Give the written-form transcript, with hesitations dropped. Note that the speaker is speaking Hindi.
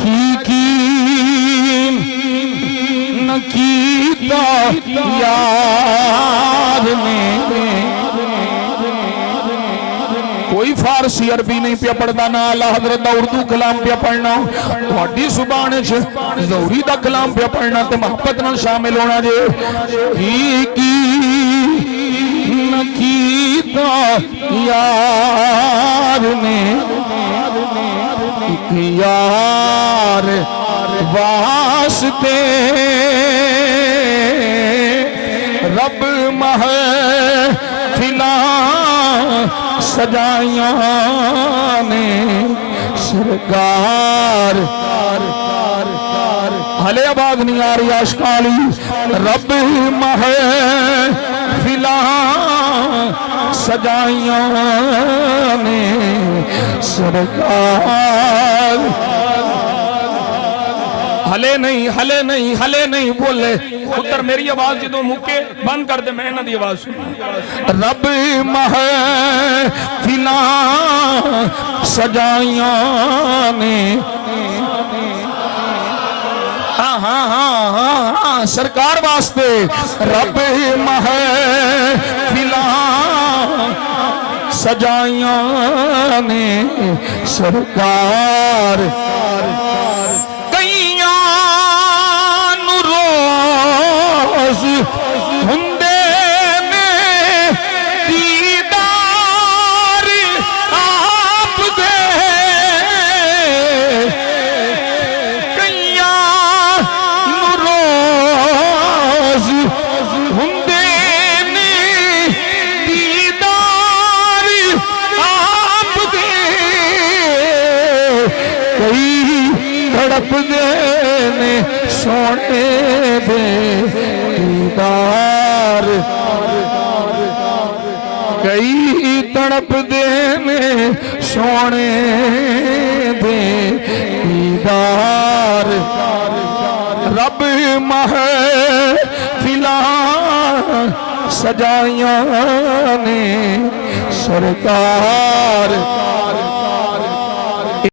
की न कीता यार ने। कोई फारसी अरबी नहीं पिया पढ़ता ना आला हजरत दा उर्दू कलाम पिया पढ़ना। थोड़ी जुबान ज़ौहरी दा कलाम पिया पढ़ना ते मोहब्बत नाल शामिल होना जे। की न कीता यार ने यार वास्ते रब महफिला सजाया ने सरकार। हले आवाज नहीं आ रही आशकाली। रब महफिला सजाया ने सरकार। हले नहीं हले नहीं हले नहीं बोले पुत्र मेरी आवाज जो मुके बंद कर दे मैं इन्हां दी आवाज सुन। रब महफिला सजाया ने। हाँ हाँ हाँ हाँ हाँ सरकार वास्ते रब महफिला सजाया ने सरकार। हुंदे ने दीदार आप दे कईया रोज हुंदे ने दीदार आप दे कई तड़प दे ने सोने दे दीदार। कई तड़प देने सोने दे दीदार। रब महफिला सजाया ने सरकार।